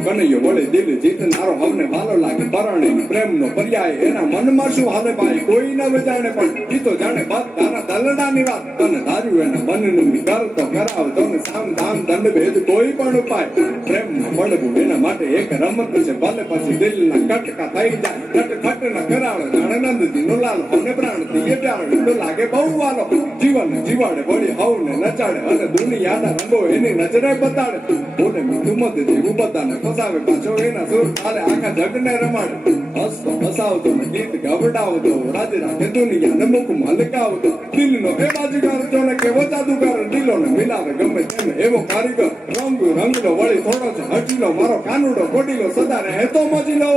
કનૈયો વળે દિલ જીતનારો હમને ભાલો લાગે પરણે પ્રેમનો પર્યાય એના મનમાં શું હાલે ભાઈ કોઈ ન જાણે પણ ઈ તો જાણે બાત તારા દલડાની વાત તને ધાર્યું એના મનનું કર તો કરાવ તને સામ ધામ દંડ ભેદ કોઈ પણ ઉપાય પ્રેમમાં પડવું એના માટે એક રમત છે ભલે પછી દિલના કટકા થઈ જાય કટખટ ન કરાવે જાણે નંદજી નો લાલો અને પ્રાણથી એ પ્યાર તો લાગે બહુ વાલો જીવન જીવાડે વળી હવને નચાડે અને દુનિયાના રંગો એની નજરે બતાડે બોલે મીઠું મત જેવું બધાને ફસાવે પાછો એના સુર હાલે આખા જગને રમાડે હસતો હસાવતો ને ગીત ગવડાવતો રાજ રાખે દુનિયાને મુખમાં લગાવતો દિલનો એ બાજુગાર જોને કેવો જાદુગાર દિલોને મિલાવે ગમે તેમ એવો કારીગર રંગનો વળી થોડો છે હટીલો મારો કાનુડો કોડીલો સદા રહે તો મજીલો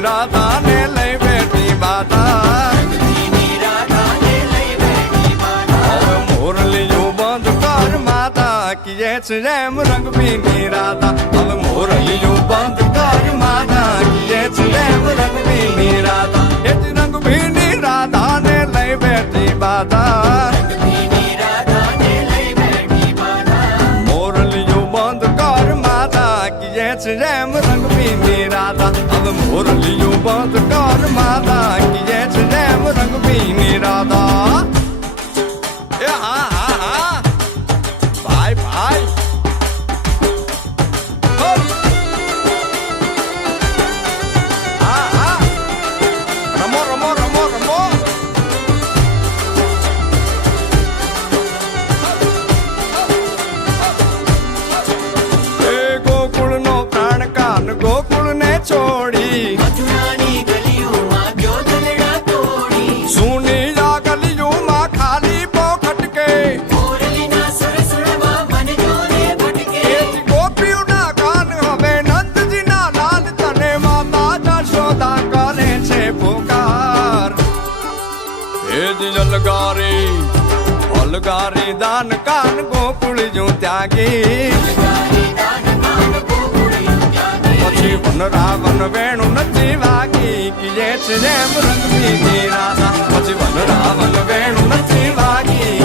રાધા ને લઈ બેઠી બાધા મોરલીયું બંધ કર માતા કીએ છે જેમ રંગ ભીની રાધા હવે મોરલીયું બંધ કર માતા કીએ છે જેમ રંગ ભીની રાધા એ જ રંગ ભીની રાધા ને લઈ બેઠી બાધા મોરલીયું બંધ કર માતા કીએ છે જેમ રંગ ભીની રાધા હવે મોરલીયું બંધ કર માતા કીએ છે જેમ રંગ ભીની રાધા એ હા હા હા ભાઈ ભાઈ હા હા રમો રમો રમો રમો એ ગોકુળનો પ્રાણ કાન ગોકુળ ને છોડી મથુરાની ગલીઓમાં ગયો દલડા તોડી સુની જા ગલીઓમાં ખાલી પોખટ કે મોરલીના સુર સુરમાં મન જોને ભટકે ગોપીઓના કાન હવે નંદજીના લાલ તને માતા જશોદા કરે છે પુકાર એ જ અલગારી દાન કાન ગોકુળ જો ત્યાગી પછી વન રાવણ વેણુ નથી વાગી કીએ છે જેમ રંગ ભીની રાધા પછી વન રાવણ વેણુ નથી વાગી